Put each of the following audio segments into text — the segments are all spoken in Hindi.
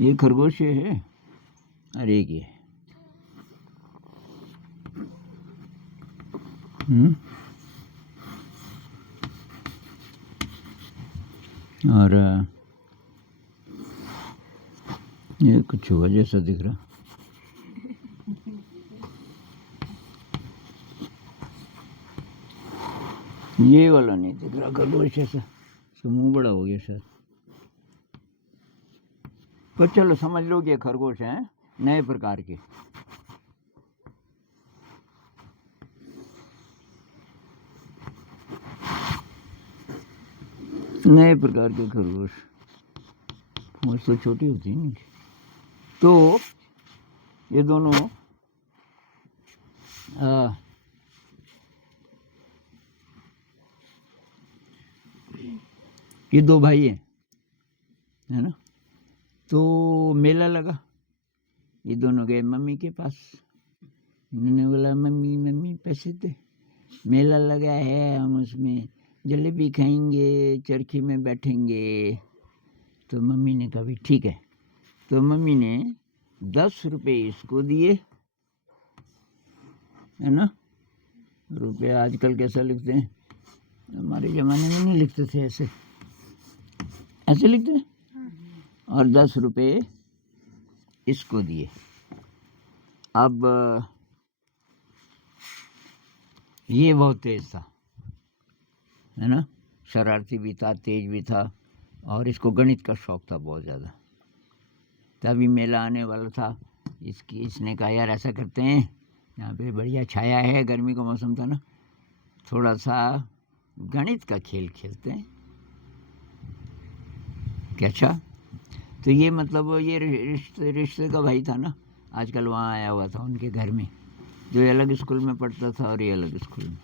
ये खरगोश है और एक ये और ये कुछ हुआ जैसा दिख रहा। ये वाला नहीं दिख रहा खरगोश ऐसा, इसका मुंह बड़ा हो गया शायद। पर चलो समझ लो कि ये खरगोश हैं नए प्रकार के। नए प्रकार के खरगोश, वो तो छोटी होती है। तो ये दोनों ये दो भाई हैं, है ना। तो मेला लगा, ये दोनों गए मम्मी के पास। इन्होंने बोला मम्मी मम्मी पैसे दे, मेला लगा है, हम उसमें जलेबी खाएंगे, चरखी में बैठेंगे। तो मम्मी ने कहा भी ठीक है। तो मम्मी ने 10 रुपये इसको दिए, है ना। रुपये आजकल कैसा लिखते हैं, हमारे ज़माने में नहीं लिखते थे ऐसे, ऐसे लिखते हैं। और 10 रुपये इसको दिए। अब ये बहुत तेज था, है ना, शरारती भी था, तेज भी था, और इसको गणित का शौक था बहुत ज़्यादा। तभी मेला आने वाला था, इसने कहा यार ऐसा करते हैं, यहाँ पे बढ़िया छाया है, गर्मी का मौसम था ना, थोड़ा सा गणित का खेल खेलते हैं। क्या अच्छा। तो ये मतलब ये रिश्ते का भाई था ना, आजकल वहाँ आया हुआ था उनके घर में, जो अलग स्कूल में पढ़ता था और ये अलग स्कूल में।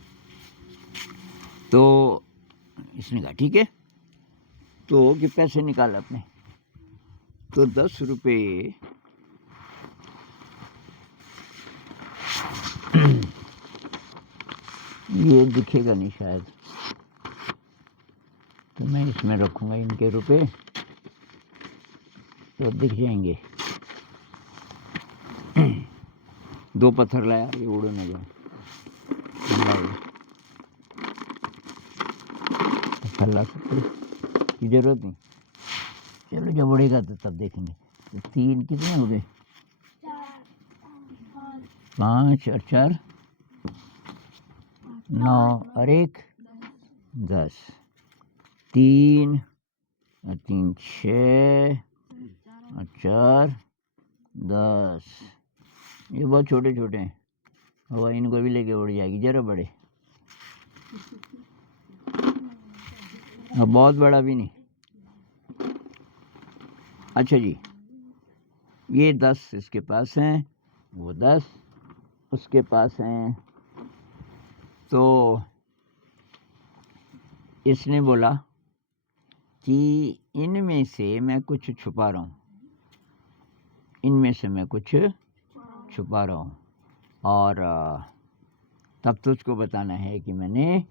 तो इसने कहा ठीक है, तो कि पैसे निकाल अपने। तो 10 रुपये ये दिखेगा नहीं शायद, तो मैं इसमें रखूँगा इनके रुपए, तो दिख जाएंगे। 2 पत्थर लाया, ये उड़ न जाए, पत्थर ला सकते की जरूरत नहीं। चलो जब उड़ेगा तो तब देखेंगे। तो 3 कितने हो गए, 5 और 4 9 और 1 10, 3 और 3 6 और 4 10। ये बहुत छोटे छोटे हैं, हवा इनको भी लेके उड़ जाएगी, जरा बड़े, अब बहुत बड़ा भी नहीं। अच्छा जी, ये 10 इसके पास हैं, वो 10 उसके पास हैं। तो इसने बोला कि इनमें से मैं कुछ छुपा रहा हूँ, इनमें से मैं कुछ छुपा रहा हूँ, और तब तुझको बताना है कि मैंने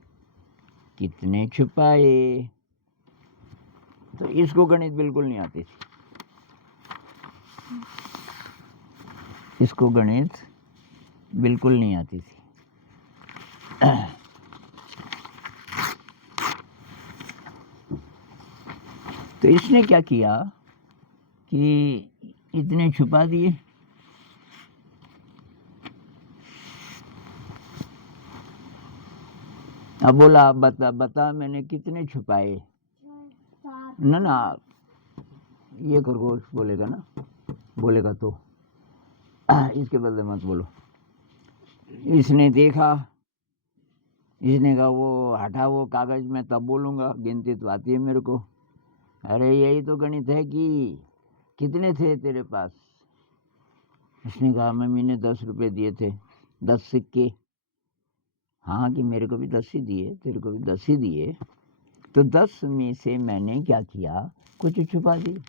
कितने छुपाए। तो इसको गणित बिल्कुल नहीं आती थी, इसको गणित बिल्कुल नहीं आती थी। तो इसने क्या किया कि इतने छुपा दिए, अब बोला बता बता मैंने कितने छुपाए। ना ना, ये खरगोश बोलेगा ना, बोलेगा तो इसके बदले मत बोलो। इसने देखा, इसने कहा वो हटा वो कागज, मैं तब बोलूँगा, गिनती तो आती है मेरे को। अरे यही तो गणित है कि कितने थे तेरे पास। उसने कहा मम्मी ने 10 रुपये दिए थे, 10 सिक्के। हाँ कि मेरे को भी 10 ही दिए, तेरे को भी 10 ही दिए। तो 10 में से मैंने क्या किया, कुछ छुपा दिए।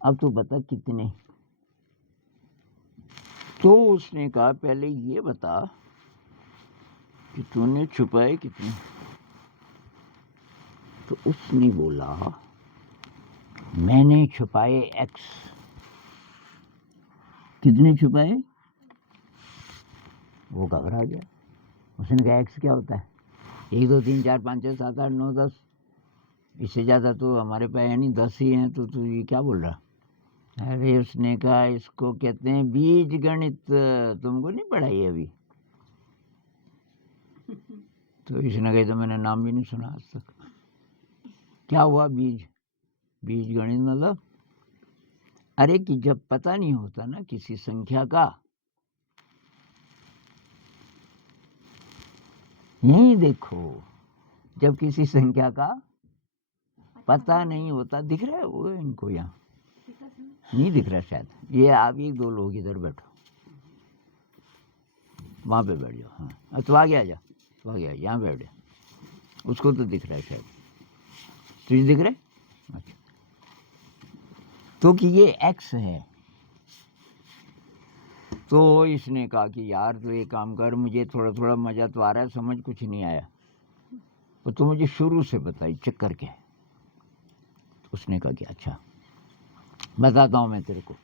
अब तू बता कितने। तो उसने कहा पहले ये बता कि तूने छुपाए कितने। तो उसने बोला मैंने छुपाए एक्स। कितने छुपाए? वो घबरा गया। उसने कहा एक्स क्या होता है? 1 2 3 4 5 6 7 8 9 10, इससे ज़्यादा तो हमारे पास है नहीं, 10 ही हैं। तो तू ये क्या बोल रहा? अरे उसने कहा इसको कहते हैं बीज गणित, तुमको नहीं पढ़ाई अभी? तो इसने कहा तो मैंने नाम भी नहीं सुना आज तक। क्या हुआ बीज? बीज गणित मतलब अरे कि जब पता नहीं होता ना किसी संख्या का, यही देखो, जब किसी संख्या का पता नहीं होता, दिख रहा है वो इनको? यहाँ नहीं दिख रहा शायद। ये आप 1 2 लोग इधर बैठो, वहाँ पे बैठ जाओ। हाँ तो आगे आ जा, तो आगे आ, यहाँ बैठ जा। उसको तो दिख रहा है शायद, तुझे दिख रहा है? अच्छा, तो कि ये एक्स है। तो इसने कहा कि यार तो एक काम कर, मुझे थोड़ा थोड़ा मजा तो आ रहा है, समझ कुछ नहीं आया, तो मुझे शुरू से बताई चक्कर क्या है। उसने कहा कि अच्छा बताता हूँ मैं तेरे को।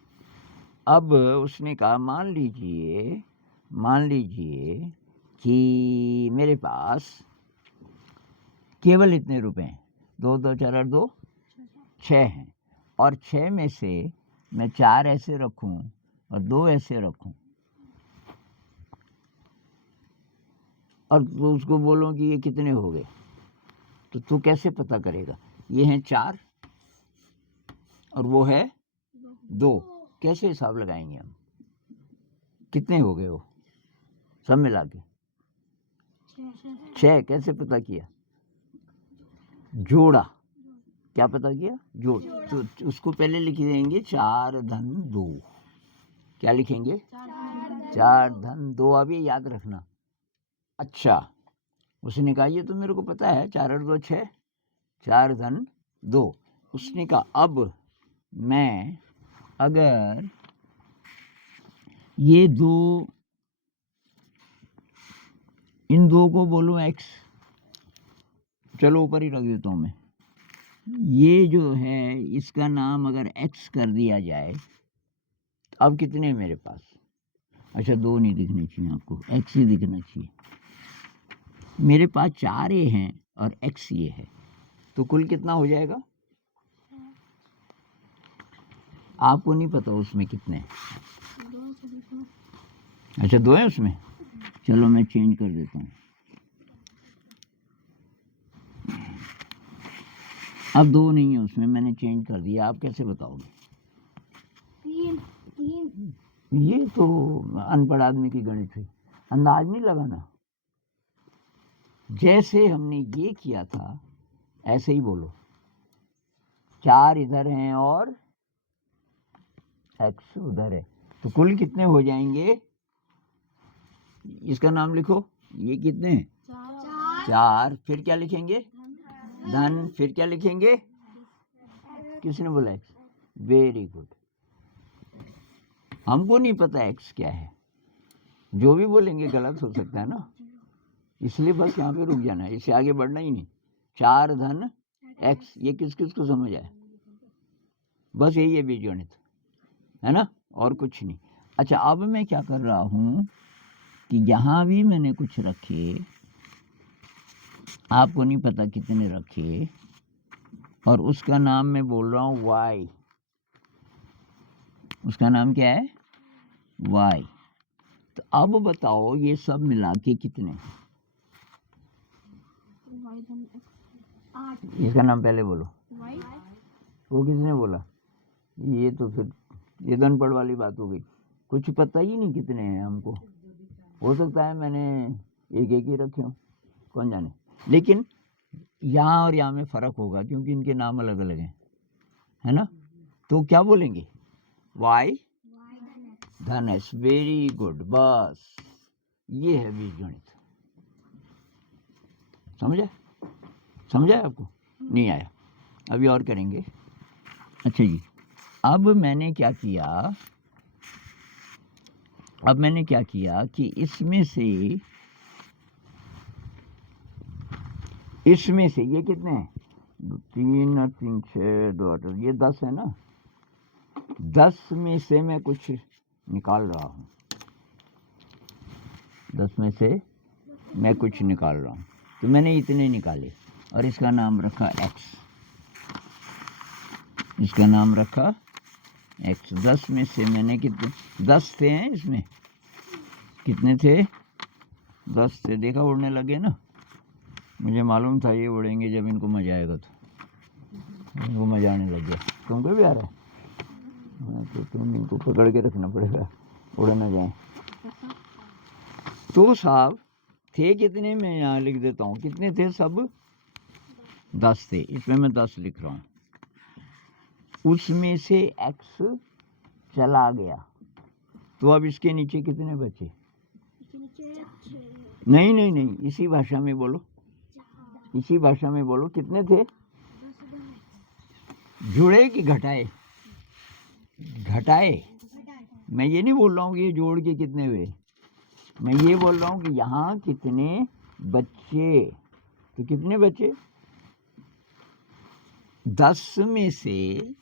अब उसने कहा मान लीजिए कि मेरे पास केवल इतने रुपए हैं, 2 2 4 8 2 6 हैं, और 6 में से मैं 4 ऐसे रखूं और 2 ऐसे रखूं, और तो उसको बोलो कि ये कितने हो गए, तो तू कैसे पता करेगा? ये हैं 4 और वो है 2, कैसे हिसाब लगाएंगे हम? कितने हो गए वो सब मिला के? 6। कैसे पता किया? जोड़ा। क्या पता किया? जोड़। तो उसको पहले लिख देंगे 4 धन 2। क्या लिखेंगे? 4 धन 2। अब ये याद रखना। अच्छा, उसने कहा ये तो मेरे को पता है, 4 और 2 6, 4 धन 2। उसने कहा अब मैं अगर ये 2, इन 2 को बोलूं एक्स, चलो ऊपर ही रख देता हूं मैं, ये जो है इसका नाम अगर एक्स कर दिया जाए, तो अब कितने हैं मेरे पास? अच्छा 2 नहीं दिखने चाहिए आपको, एक्स ही दिखना चाहिए। मेरे पास 4 ए हैं और एक्स ये है, तो कुल कितना हो जाएगा? आपको नहीं पता उसमें कितने हैं? अच्छा 2 है उसमें, चलो मैं चेंज कर देता हूँ। अब 2 नहीं है उसमें, मैंने चेंज कर दिया। आप कैसे बताओगे? 3। ये तो अनपढ़ आदमी की गणित है, अंदाज नहीं लगाना। जैसे हमने ये किया था ऐसे ही बोलो। 4 इधर हैं और एक्स उधर है, तो कुल कितने हो जाएंगे? इसका नाम लिखो। ये कितने हैं? 4। फिर क्या लिखेंगे? धन। फिर क्या लिखेंगे? किसने बोला एक्स? Very good. हमको नहीं पता एक्स क्या है, जो भी बोलेंगे गलत हो सकता है ना, इसलिए बस यहाँ पे रुक जाना है, इससे आगे बढ़ना ही नहीं। 4 धन एक्स, ये किस किस को समझ आया? बस यही है बीजगणित, है ना, और कुछ नहीं। अच्छा अब मैं क्या कर रहा हूं कि यहाँ भी मैंने कुछ रखे, आपको नहीं पता कितने रखे, और उसका नाम मैं बोल रहा हूँ वाई। उसका नाम क्या है? वाई। तो अब बताओ ये सब मिला के कितने? इसका नाम पहले बोलो। वो किसने बोला? ये तो फिर ये अनपढ़ वाली बात हो गई, कुछ पता ही नहीं कितने हैं हमको। हो सकता है मैंने एक एक ही रखे हो, कौन जाने। लेकिन यहाँ और यहाँ में फर्क होगा क्योंकि इनके नाम अलग अलग हैं, है ना। तो क्या बोलेंगे? वाई धन एस। Very good. बस ये है बीजगणित। समझा आपको? नहीं आया? अभी और करेंगे। अच्छा जी, अब मैंने क्या किया अब मैंने क्या किया कि इसमें से ये कितने हैं? 3 और 3 6 2 8 ये 10 है ना। 10 में से मैं कुछ निकाल रहा हूँ। 10 में से मैं कुछ निकाल रहा हूँ। तो मैंने इतने निकाले और इसका नाम रखा x। इसका नाम रखा x। 10 में से मैंने कितने 10 थे हैं इसमें। कितने थे? 10 थे। देखा उड़ने लगे ना। मुझे मालूम था ये उड़ेंगे जब इनको मजा आएगा। तो इनको मजा आने लग गया। तुमको भी आ रहा है? हाँ, तो तुम इनको पकड़ के रखना पड़ेगा, उड़ ना जाए। तो साहब थे कितने? मैं यहाँ लिख देता हूँ। कितने थे सब? 10 थे। इसमें मैं 10 लिख रहा हूँ। उसमें से x चला गया। तो अब इसके नीचे कितने बचे? नहीं नहीं नहीं, इसी भाषा में बोलो। इसी भाषा में बोलो। कितने थे? जुड़े कि घटाए? घटाए। मैं ये नहीं बोल रहा हूँ कि ये जोड़ के कितने हुए। मैं ये बोल रहा हूँ कि यहाँ कितने बच्चे। तो कितने बचे? 10 में से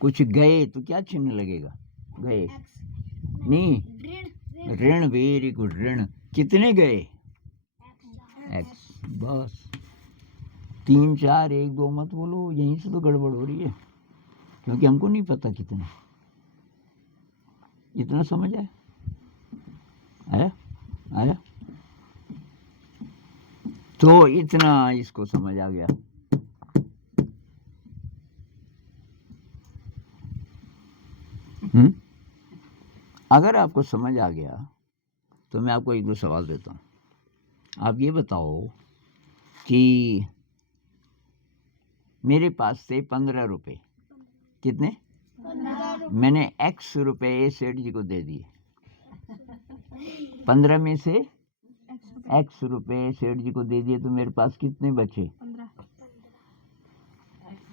कुछ गए तो क्या चिन्ह लगेगा? गए नहीं, ऋण। वेरी गुड, ऋण। कितने गए? x। बस 3 4 1 2 मत बोलो, यहीं से तो गड़बड़ हो रही है, क्योंकि हमको नहीं पता कितना। इतना समझ आया? आया? आया? तो इतना इसको समझ आ गया। अगर आपको समझ आ गया तो मैं आपको 1 2 सवाल देता हूँ। आप ये बताओ कि मेरे पास थे 15 रुपये। कितने? 15। मैंने x रुपये सेठ जी को दे दिए। 15 में से x रुपये सेठ जी को दे दिए तो मेरे पास कितने बचे? 15।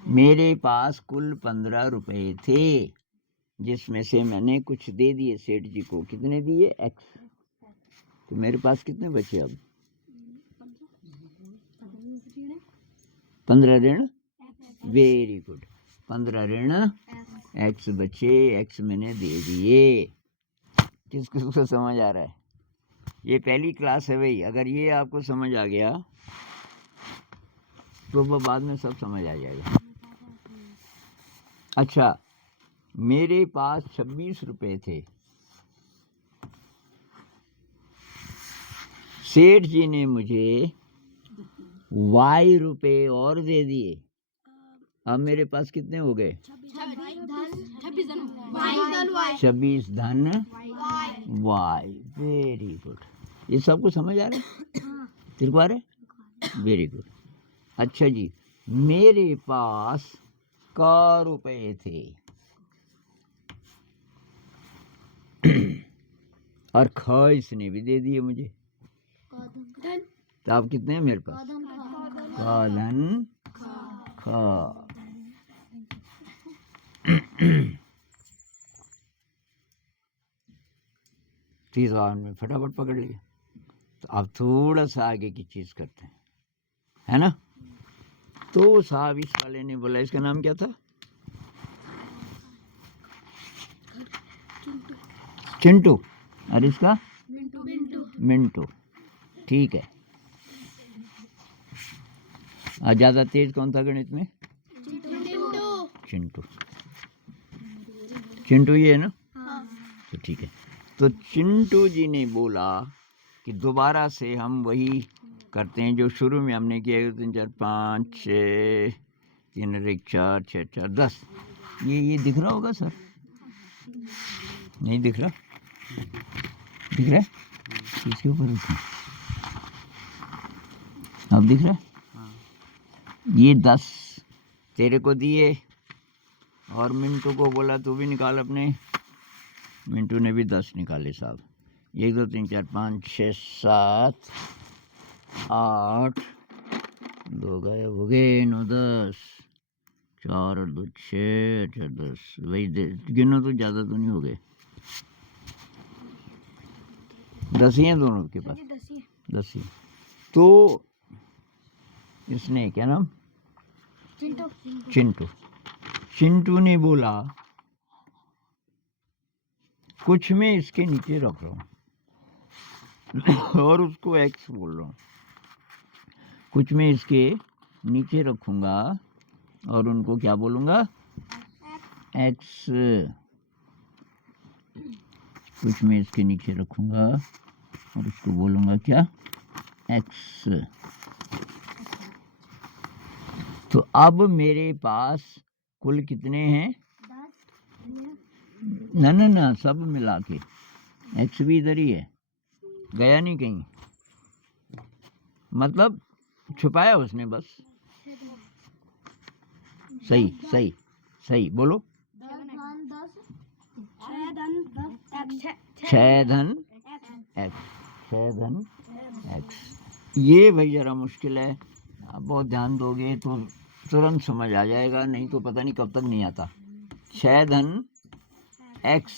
मेरे पास कुल 15 रुपये थे, जिसमें से मैंने कुछ दे दिए सेठ जी को। कितने दिए? x। तो मेरे पास कितने बचे अब? 15 ऋण। Very good. 15 ऋण x बचे। x मैंने दे दिए। किसको समझ आ रहा है? ये पहली क्लास है भाई। अगर ये आपको समझ आ गया तो वो बाद में सब समझ आ जाएगा। अच्छा, मेरे पास 26 रुपये थे। सेठ जी ने मुझे y रुपये और दे दिए। अब मेरे पास कितने हो गए? 26 धन y। Very good. ये सबको समझ आ रहा है? तेरे को आ रहा है? Very good. अच्छा जी, मेरे पास क रुपये थे और ख इसने भी दे दिए मुझे। तो आप कितने हैं मेरे पास? क धन ख। तीसरा में फटाफट पकड़ लिया। तो अब थोड़ा सा आगे की चीज करते हैं, है ना? तो साहब इस वाले ने बोला, इसका नाम क्या था? चिंटू। और इसका? मिंटू। ठीक है। ज्यादा तेज कौन था गणित में? चिंटू। चिंटू ये है ना? तो ठीक है। तो चिंटू जी ने बोला कि दोबारा से हम वही करते हैं जो शुरू में हमने किया। 3 4 5 6 3 1 4 6 4 10। ये दिख रहा होगा सर? नहीं दिख रहा? दिख रहा है? इसके ऊपर रखो। अब दिख रहा है? ये 10 तेरे को दिए और मिंटू को बोला तू भी निकाल अपने। मिंटू ने भी 10 निकाले साहब। 1 2 3 4 5 6 7 8 2 गायब हो गए, 9 10 4 और 2 6 8 10। वही गिनो तो ज़्यादा तो नहीं हो गए। 10 ही हैं दोनों के पास? 10 ही। तो इसने क्या नाम? चिंटू। चिंटू ने बोला कुछ मैं इसके नीचे रख रहा हूँ और उसको एक्स बोल रहा हूँ। कुछ मैं इसके नीचे रखूंगा और उनको क्या बोलूँगा? एक्स। कुछ मैं इसके नीचे रखूंगा और उसको बोलूँगा क्या? एक्स। तो अब मेरे पास कुल कितने हैं? ना ना ना, सब मिला के। एक्स भी इधर ही है, गया नहीं कहीं, मतलब छुपाया उसने बस। सही सही सही बोलो। 6 धन एक्स। 6 धन एक्स। ये भाई जरा मुश्किल है, आप बहुत ध्यान दोगे तो तुरंत समझ आ जाएगा, नहीं तो पता नहीं कब तक नहीं आता। 6 धन एक्स,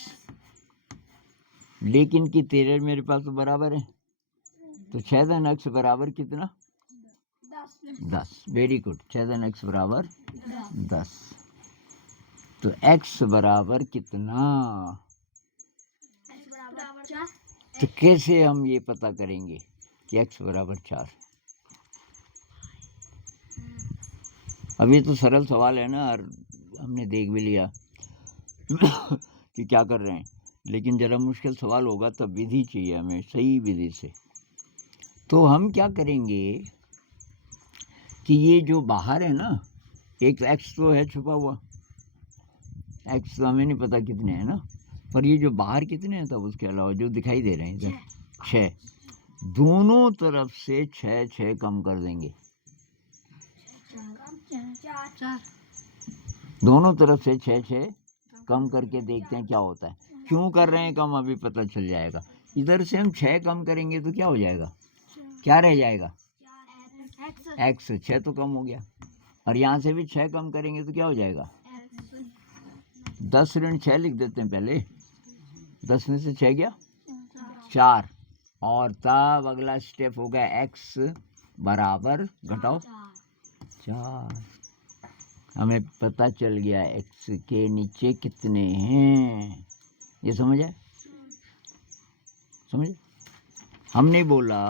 लेकिन कि तेरे मेरे पास तो बराबर है, तो 6 धन एक्स बराबर कितना? 10। Very good. 6 धन एक्स बराबर 10। तो एक्स बराबर कितना? तो कैसे हम ये पता करेंगे कि एक्स बराबर 4? अब ये तो सरल सवाल है ना, और हमने देख भी लिया कि क्या कर रहे हैं, लेकिन जरा मुश्किल सवाल होगा तब विधि चाहिए हमें, सही विधि से। तो हम क्या करेंगे कि ये जो बाहर है ना, एक एक्स तो है छुपा हुआ, एक्स तो हमें नहीं पता कितने हैं ना, पर ये जो बाहर कितने हैं तब उसके अलावा जो दिखाई दे रहे हैं इधर 6, दोनों तरफ से 6 6 कम कर देंगे। दोनों तरफ से 6 6 कम करके देखते हैं क्या होता है। क्यों कर रहे हैं कम अभी पता चल जाएगा। इधर से हम 6 कम करेंगे तो क्या हो जाएगा? क्या रह जाएगा? एक्स। 6 तो कम हो गया। और यहाँ से भी 6 कम करेंगे तो क्या हो जाएगा? 10 ऋण 6 लिख देते हैं पहले। 10 में से 6 गया 4, और तब अगला स्टेप हो गया एक्स बराबर घटाओ 4। हमें पता चल गया एक्स के नीचे कितने हैं। ये समझ आए? समझ? हमने बोला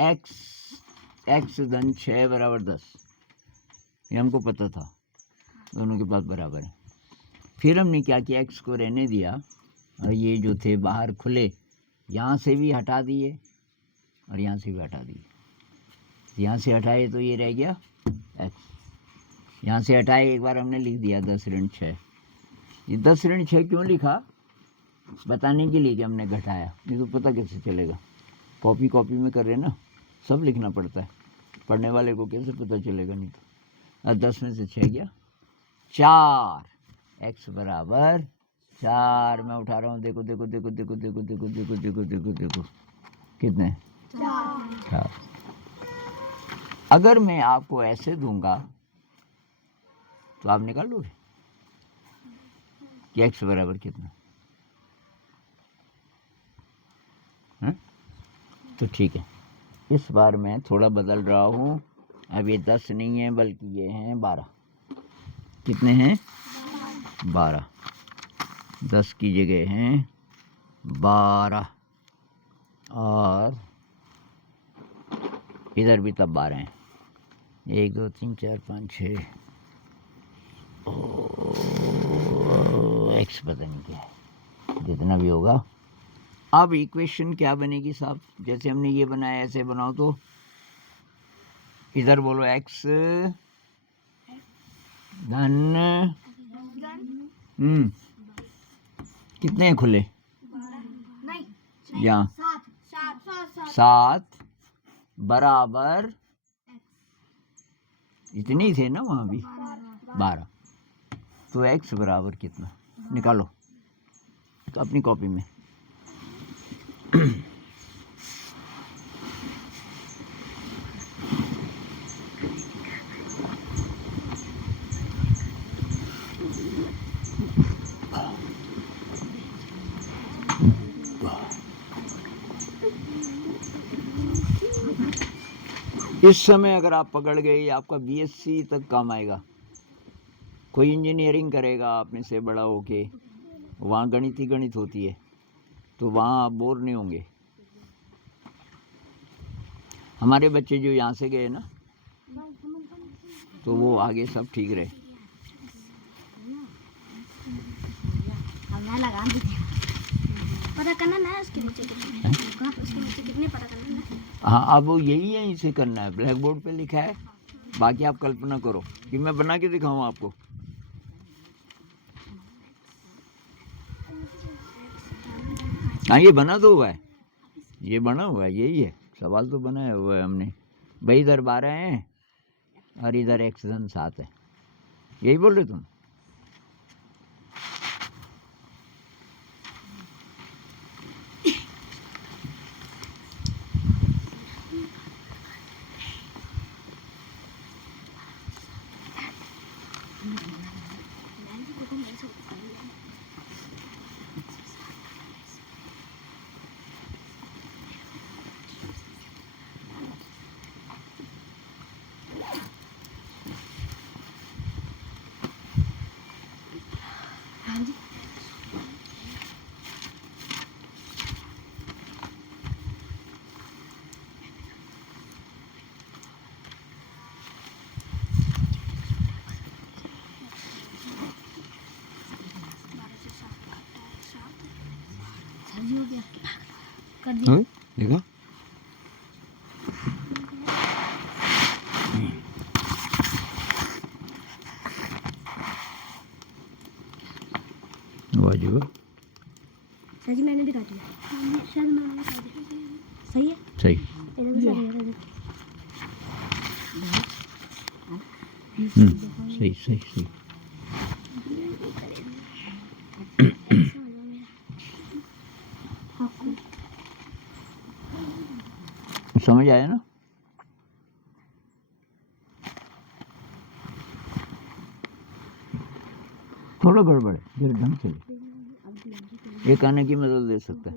एक्स धन 6 बराबर 10, ये हमको पता था, दोनों के पास बराबर है। फिर हमने क्या किया? एक्स को रहने दिया और ये जो थे बाहर खुले, यहाँ से भी हटा दिए और यहाँ से भी हटा दिए। यहाँ से हटाए तो ये रह गया एक्स, यहाँ से हटाए एक बार हमने लिख दिया 10 ऋण 6। ये 10 ऋण 6 क्यों लिखा? बताने के लिए कि हमने घटाया, नहीं तो पता कैसे चलेगा। कॉपी में कर रहे ना, सब लिखना पड़ता है, पढ़ने वाले को कैसे पता चलेगा, नहीं तो। और 10 में से 6 गया 4, एक्स बराबर 4। मैं उठा रहा हूँ, देखो देखो देखो देखो देखो देखो देखो देखो देखो देखो कितने? 4। अगर मैं आपको ऐसे दूंगा तो आप निकाल लोगे कि एक्स बराबर कितना है? तो ठीक है, इस बार मैं थोड़ा बदल रहा हूँ। अब ये 10 नहीं है बल्कि ये हैं 12। कितने हैं? 12। 10 की जगह हैं 12, और इधर भी तब 12 हैं। 1 2 3 4 5 6, एक्स पता नहीं क्या है, जितना भी होगा। अब इक्वेशन क्या बनेगी साहब? जैसे हमने ये बनाया ऐसे बनाओ तो इधर बोलो एक्स धन कितने हैं खुले? यहाँ 7 बराबर, इतने ही थे ना वहाँ भी 12। तो एक्स बराबर कितना निकालो तो अपनी कॉपी में। इस समय अगर आप पकड़ गए, आपका बीएससी तक काम आएगा। कोई इंजीनियरिंग करेगा अपने से बड़ा होके, वहाँ गणित ही गणित होती है, तो वहाँ आप बोर नहीं होंगे। हमारे बच्चे जो यहाँ से गए ना, तो वो आगे सब ठीक रहे। मैं लगा दी थी, पता करना ना उसके नीचे कितने, उसके नीचे कितने पता करना ना। हाँ, अब वो यही है, इसे करना है, ब्लैक बोर्ड पे लिखा है, बाकी आप कल्पना करो कि मैं बना के दिखाऊं आपको। हाँ, ये बना तो हुआ है, ये बना हुआ है, यही है, सवाल तो बनाया हुआ है हमने। भाई इधर 12 हैं और इधर एक्शन 7 है, यही बोल रहे तुम? देखा, वाजिब, सर जी मैंने दिखा दिया, सर मैंने दिखा दिया, सही है, सही। सही सही सही। समझ आया ना? थोड़ा गड़बड़ है, जरा ढंग से एक आने की मदद दे सकता है।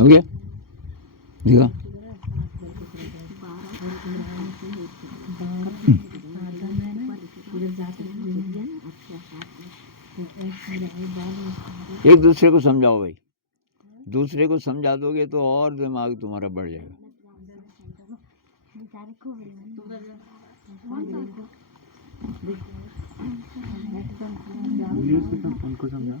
हो गया, देखा, एक दूसरे को समझाओ भाई, दूसरे को समझा दोगे तो और दिमाग तुम्हारा बढ़ जाएगा। उनको समझा,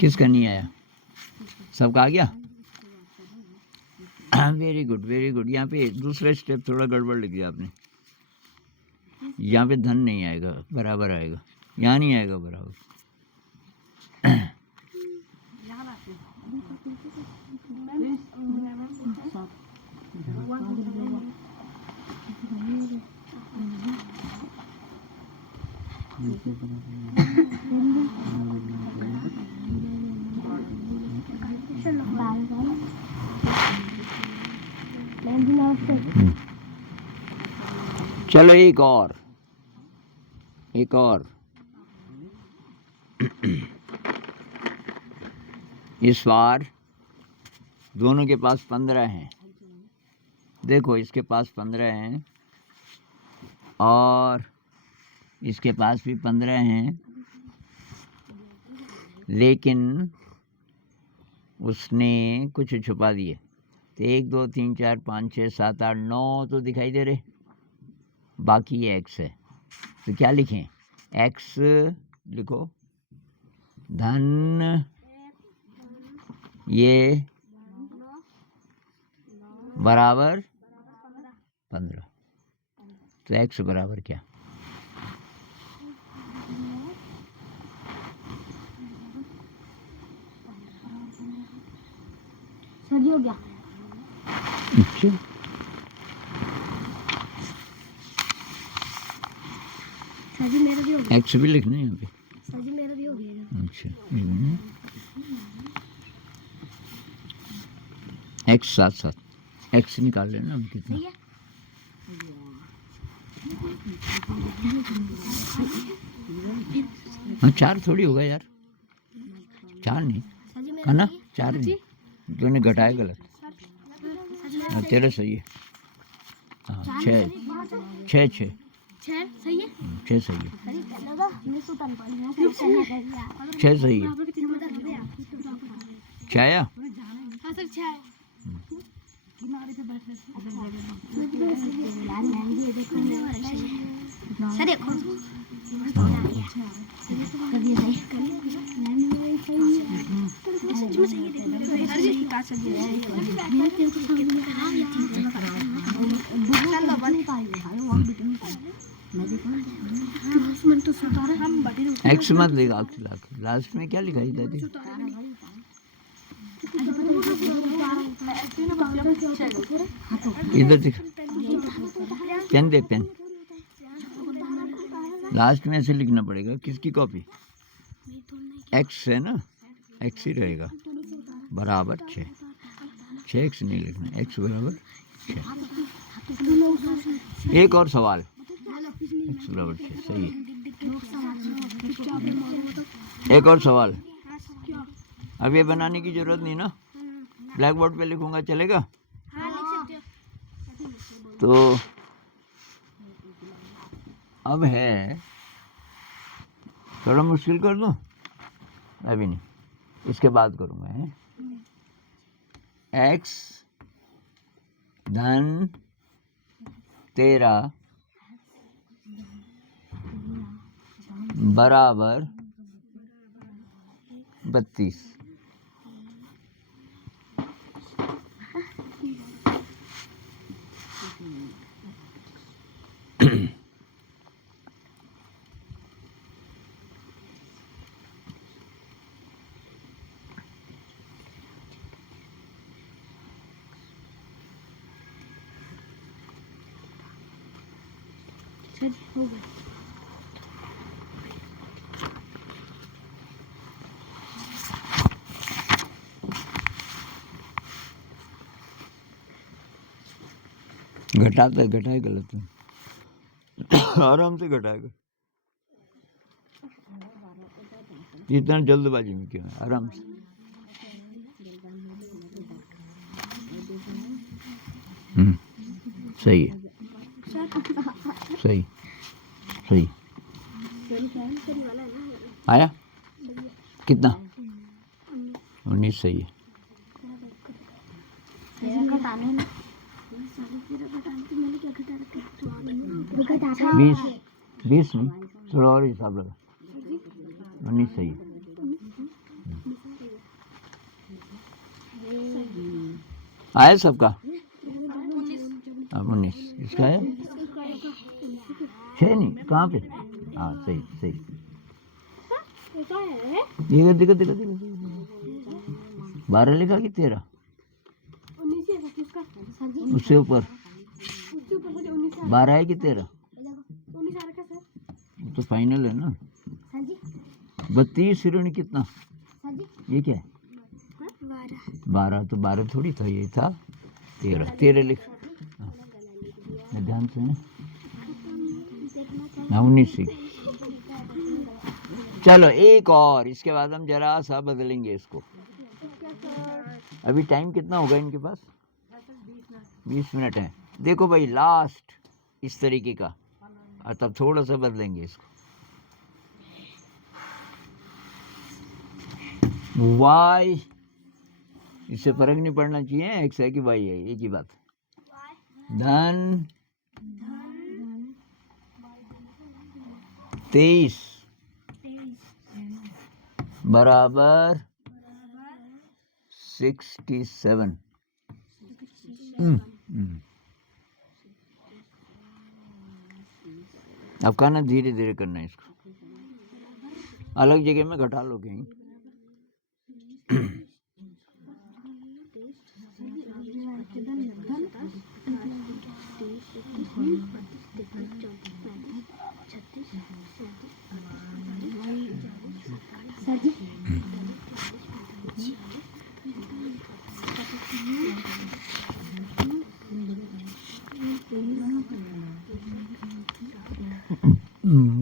किसका नहीं आया? सबका आ गया? Very good very good. यहाँ पे दूसरा स्टेप थोड़ा गड़बड़ लिख दिया आपने। यहाँ पे धन नहीं आएगा, बराबर आएगा, यहाँ नहीं आएगा बराबर। चलो एक और इस बार दोनों के पास 15 हैं। देखो इसके पास 15 हैं और इसके पास भी 15 हैं, लेकिन उसने कुछ छुपा दिए। तो 1 2 3 4 5 6 7 8 9 तो दिखाई दे रहे, बाकी ये एक्स है। तो क्या लिखें? एक्स लिखो, धन ये बराबर 15। तो एक्स बराबर क्या? सर जी हो गया। अच्छा, सर जी मेरा भी हो गया। एक्स भी लिखना है यहाँ पे। सर जी मेरा भी हो गया। अच्छा, एक्स साथ साथ एक्स निकाल लेना हम कितना। सही है। हाँ 4 थोड़ी होगा यार, 4 नहीं सर जी मेरा है ना, सही है। 4 नहीं, तूने घटाया गलत। हाँ तेरा सही है। हाँ 6 6 6 छह सही है। 6 सही है, सर जी पहले तो मैं सुतन पड़ी ना, फिर करना कर दिया। 6 सही है। क्या आया? हाँ सर 6 है। सर देखो एक्स मत लिखा, लास्ट में क्या लिखा है दादी? इधर दिख, पेन दे, पेन लास्ट में ऐसे लिखना पड़ेगा। किसकी कॉपी? एक्स है ना, एक्स ही रहेगा, बराबर 6 6 एक्स नहीं लिखना, एक्स बराबर 6। एक और सवाल, एक्स बराबर 6 सही है। एक और सवाल, अब ये बनाने की जरूरत नहीं ना, ब्लैक बोर्ड पे लिखूंगा चलेगा? तो अब है, थोड़ा मुश्किल कर दूं? अभी नहीं, इसके बाद करूंगा। है एक्स धन 13 बराबर 32। हो गया। घटाता घटाए गलत है, आराम से घटाएगा। इतना जल्दबाजी में क्यों है, आराम से। सही है, सही सही आया। कितना? 19 सही है। 20 नहीं, थोड़ा और हिसाब लगा। 19 सही है। आया सबका? अब 19 इसका है, 6 नहीं, कहाँ पे? हाँ सही सही। ये देखो देखो देखो, 12 लिखा कि 13? उससे ऊपर 12 है कि 13? तो फाइनल है ना। 32 ऋण कितना? ये क्या है? 12। तो 12 थोड़ी था, ये था 13। 13 लिख, ध्यान से। 19। चलो एक और, इसके बाद हम जरा सा बदलेंगे इसको। अभी टाइम कितना होगा इनके पास? 20 मिनट है। देखो भाई, लास्ट इस तरीके का, और तब थोड़ा सा बदलेंगे इसको। वाई, इससे फर्क नहीं पड़ना चाहिए एक्स है कि वाई है, एक ही बात। धन 23 बराबर 67। अब कहना धीरे धीरे करना है इसको, अलग जगह में घटा लो कहीं।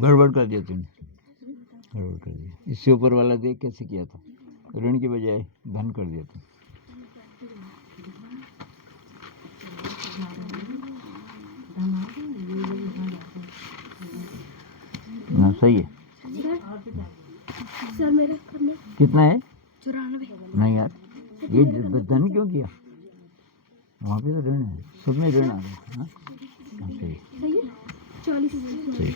गड़बड़ कर दिया तुमने, गड़बड़ कर दिया। इससे ऊपर वाला देख कैसे किया था, ऋण की बजाय धन कर दिया था। ना सही है। सर मेरा कितना है? 94। नहीं यार, ये धन क्यों किया? वहाँ पे तो ऋण है, सब में ऋण आ रहा है। हाँ सही है। 40। सही।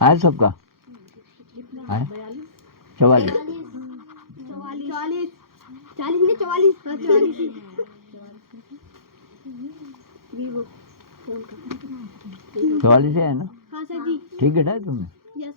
आया सबका? आया 44। 44 है ना? हाँ सर जी। ठीक है ना तुमने? यस।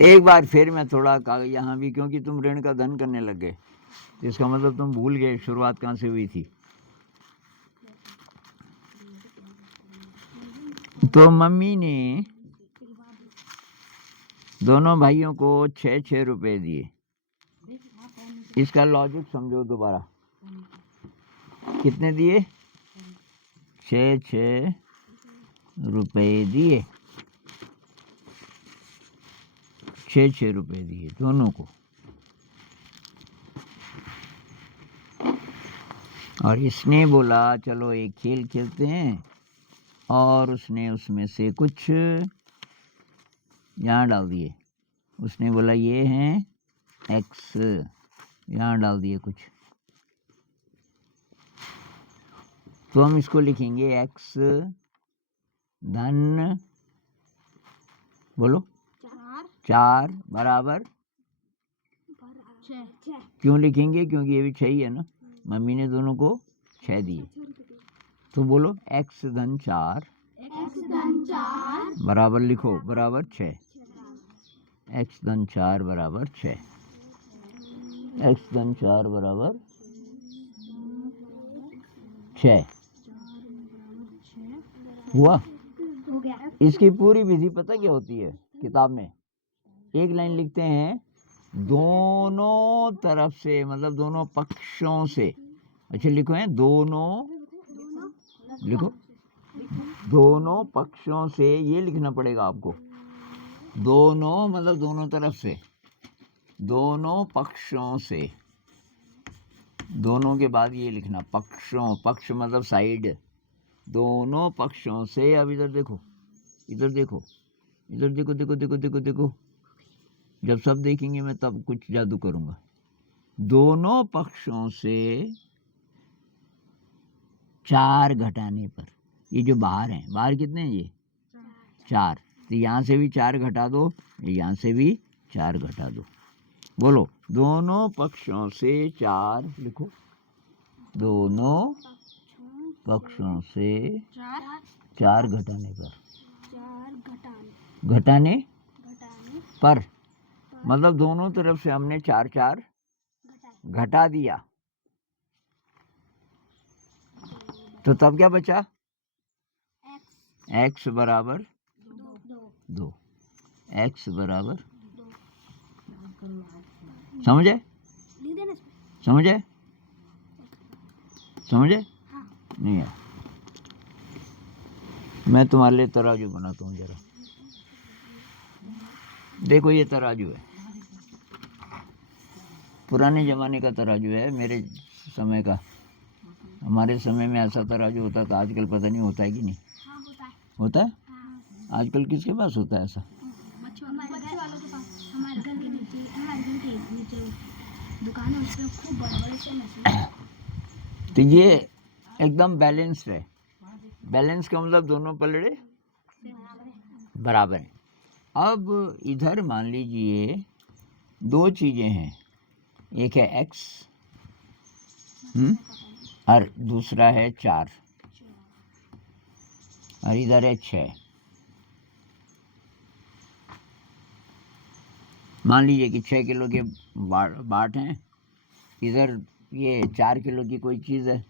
एक बार फिर मैं थोड़ा यहाँ भी, क्योंकि तुम ऋण का धन करने लग गए, इसका मतलब तुम भूल गए शुरुआत कहाँ से हुई थी। तो मम्मी ने दोनों भाइयों को 6-6 रुपए दिए। इसका लॉजिक समझो दोबारा, कितने दिए? 6-6 रुपए दिए, 6-6 रुपए दिए दोनों को। और इसने बोला चलो एक खेल खेलते हैं, और उसने उसमें से कुछ यहाँ डाल दिए। उसने बोला ये हैं एक्स, यहाँ डाल दिए कुछ, तो हम इसको लिखेंगे एक्स धन, बोलो 4 बराबर 6। क्यों लिखेंगे? क्योंकि ये भी 6 ही है ना, मम्मी ने दोनों को 6 दिए। तो बोलो एक्स धन 4 बराबर, लिखो बराबर 6। एक्स धन 4 बराबर 6। एक्स धन 4 बराबर 6 हुआ। हो गया। इसकी पूरी विधि पता क्या होती है? किताब में एक लाइन लिखते हैं, दोनों तरफ से, मतलब दोनों पक्षों से। अच्छा लिखो है दोनों, लिखो दोनों पक्षों से, ये लिखना पड़ेगा आपको। दोनों मतलब दोनों तरफ से, दोनों पक्षों से, दोनों के बाद ये लिखना पक्षों, पक्ष मतलब साइड, दोनों पक्षों से। अब इधर देखो, इधर देखो, इधर देखो, देखो देखो देखो देखो, जब सब देखेंगे मैं तब कुछ जादू करूंगा। दोनों पक्षों से 4 घटाने पर, ये जो बाहर हैं, बाहर कितने हैं ये? 4। तो यहाँ से भी 4 घटा दो, यहाँ से भी 4 घटा दो। बोलो दोनों पक्षों से 4, लिखो दोनों पक्षों से 4 घटाने पर, घटाने पर मतलब दोनों तरफ से हमने 4 घटा दिया। तो तब क्या बचा? एक्स x बराबर दो 2, x बराबर, समझे? लिख देना इसमें। समझे? समझे? हाँ नहीं है। मैं तुम्हारे लिए तराजू बनाता हूँ जरा। देखो ये तराजू है, पुराने ज़माने का तराजू है, मेरे समय का। हमारे समय में ऐसा तराजू होता था, आजकल पता नहीं होता है कि नहीं। हाँ होता है। होता है? हाँ आजकल किसके पास होता है ऐसा? हमारे वालों के पास, हमारे घर के नीचे, हमारे घर के नीचे दुकान है, उसमें खूब बड़े बड़े से मशीन। तो ये एकदम बैलेंस्ड है। बैलेंस का मतलब दोनों पलड़े बराबर हैं। अब इधर मान लीजिए दो चीज़ें हैं, एक है x और दूसरा है 4 और इधर है 6। मान लीजिए कि 6 किलो के बाट हैं, इधर ये 4 किलो की कोई चीज़ है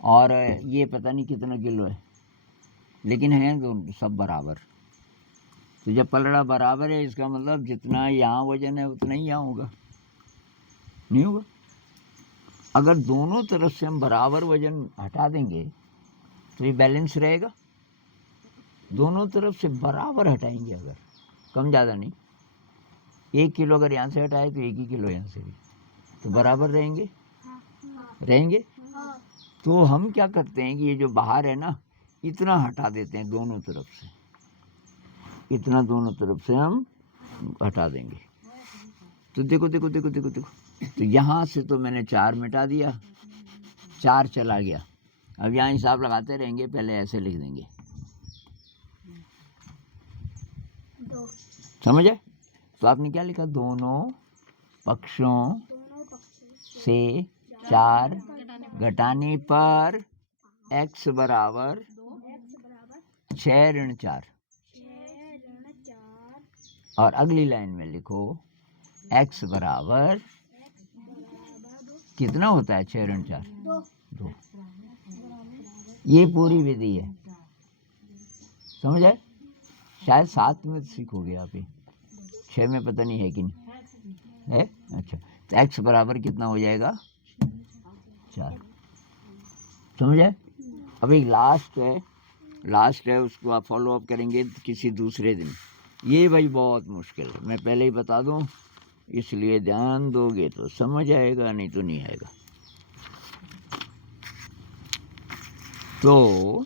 और ये पता नहीं कितना किलो है, लेकिन हैं दोनों सब बराबर। तो जब पलड़ा बराबर है इसका मतलब जितना यहाँ वजन है उतना ही यहाँ होगा, नहीं होगा? अगर दोनों तरफ से हम बराबर वजन हटा देंगे तो ये बैलेंस रहेगा। दोनों तरफ से बराबर हटाएंगे, अगर कम ज़्यादा नहीं, 1 किलो अगर यहाँ से हटाए तो 1 ही किलो यहाँ से भी, तो बराबर रहेंगे। रहेंगे। तो हम क्या करते हैं कि ये जो बाहर है ना, इतना हटा देते हैं दोनों तरफ से, इतना दोनों तरफ से हम हटा देंगे। तो देखो देखो देखो देखो देखो, तो यहाँ से तो मैंने 4 मिटा दिया, 4 चला गया। अब यहाँ हिसाब लगाते रहेंगे, पहले ऐसे लिख देंगे, दो समझे? तो आपने क्या लिखा? दोनों पक्षों से 4 घटाने पर x बराबर 6 ऋण 4। और अगली लाइन में लिखो x बराबर कितना होता है? 6 ऋण 4 2। ये पूरी विधि है, समझ आए? शायद 7 में सीखोगे आप, ये 6 में पता नहीं है कि नहीं है। अच्छा, तो x बराबर कितना हो जाएगा? 4। समझ आए? अभी लास्ट है, उसको आप फॉलो अप करेंगे किसी दूसरे दिन। ये भाई बहुत मुश्किल है, मैं पहले ही बता दूं, इसलिए ध्यान दोगे तो समझ आएगा, नहीं तो नहीं आएगा। तो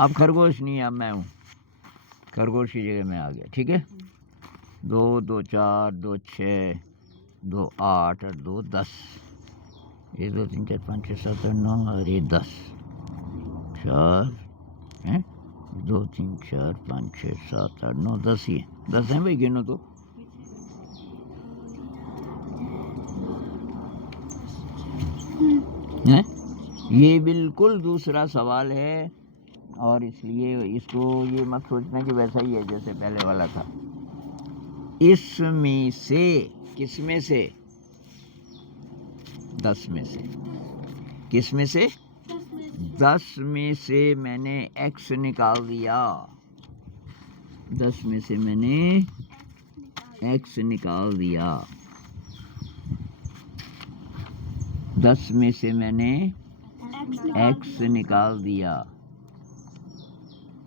अब खरगोश नहीं, अब मैं हूँ, खरगोश की जगह मैं आ गया, ठीक है? 2 2 4 2 6 2 8 और 2 10, 1 2 3 4 5 6 7 8 9 और ये 10, 4 हैं, 2 3 4 5 6 7 8 9 10 ही है। 10 हैं भाई, गिनो तो। हैं? ये बिल्कुल दूसरा सवाल है, और इसलिए इसको ये मत सोचना कि वैसा ही है जैसे पहले वाला था। इसमें से, किसमें से? 10 में से। किस में से? 10 में से मैंने x निकाल दिया, 10 में से मैंने x निकाल दिया, 10 में से मैंने x निकाल दिया,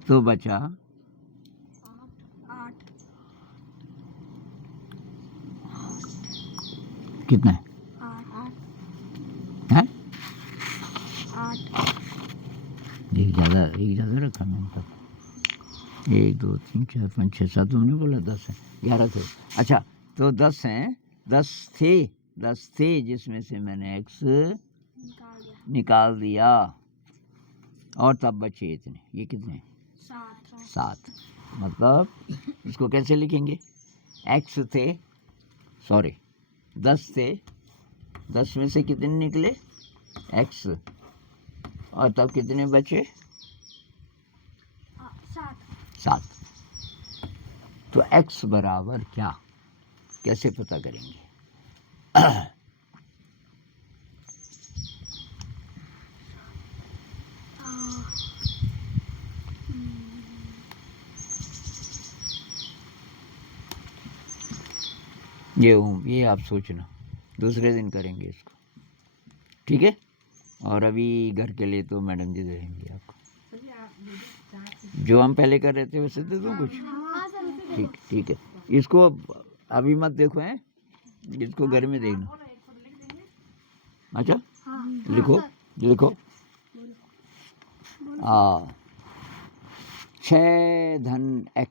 तो बचा 8 कितना है? 8 हैं? 8 एक ज़्यादा रखा मैंने तब। 1 2 3 4 5 6 7, तुमने बोला 10 है, 11 थे। अच्छा, तो 10 हैं, 10 थे जिसमें से मैंने x निकाल दिया, और तब बचे इतने। ये कितने? 7। मतलब इसको कैसे लिखेंगे? x थे, सॉरी 10 थे, 10 में से कितने निकले? x, और तब कितने बचे? 7। तो x बराबर क्या, कैसे पता करेंगे? ये आप सोचना, दूसरे दिन करेंगे इसको, ठीक है। और अभी घर के लिए तो मैडम जी देंगे आपको, जो हम पहले कर रहे थे वैसे दे दूँ कुछ। हाँ सर उसे दे ठीक ठीक है, इसको अभी मत देखो हैं, इसको घर में देखना। अच्छा हाँ लिखो लिखो। आ 6 धन x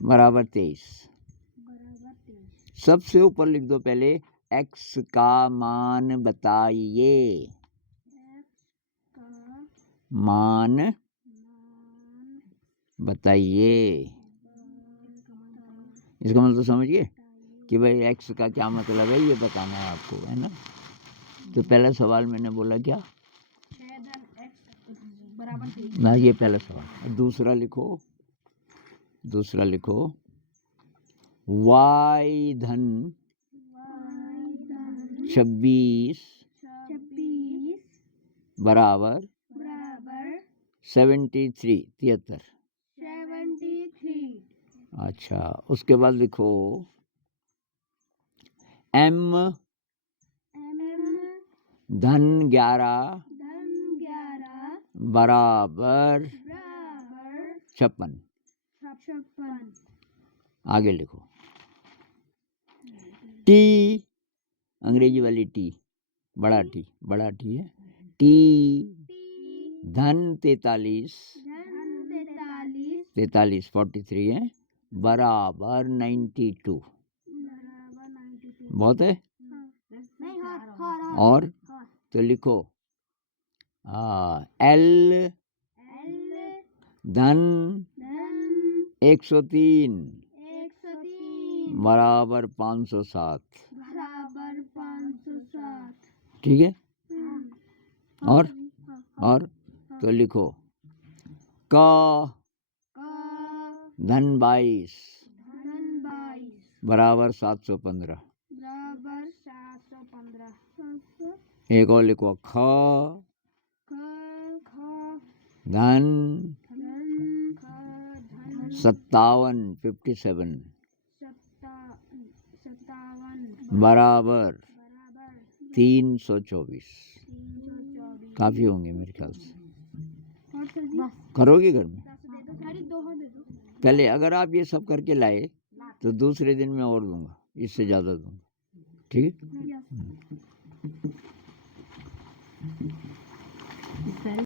बराबर 23। सबसे ऊपर लिख दो पहले x का मान बताइए, मान बताइए। इसका मतलब समझिए कि भाई x का क्या मतलब है, ये बताना है आपको, है ना। तो पहला सवाल मैंने बोला क्या, ना ये पहला सवाल। दूसरा लिखो y धन 26 बराबर 73। अच्छा, उसके बाद लिखो m धन 11 बराबर 56। आगे लिखो t, अंग्रेजी वाली टी, बड़ा टी है, t धन 43 43 है बराबर 92। बहुत है। और तो लिखो L धन 103 बराबर 507। ठीक है। और तो लिखो क धन 22 बराबर 715। एक और लिखो ख धन 57 बराबर 324। काफी होंगे मेरे ख्याल से। करोगे घर में पहले, अगर आप ये सब करके लाए तो दूसरे दिन मैं और दूंगा, इससे ज्यादा दूंगा, ठीक है।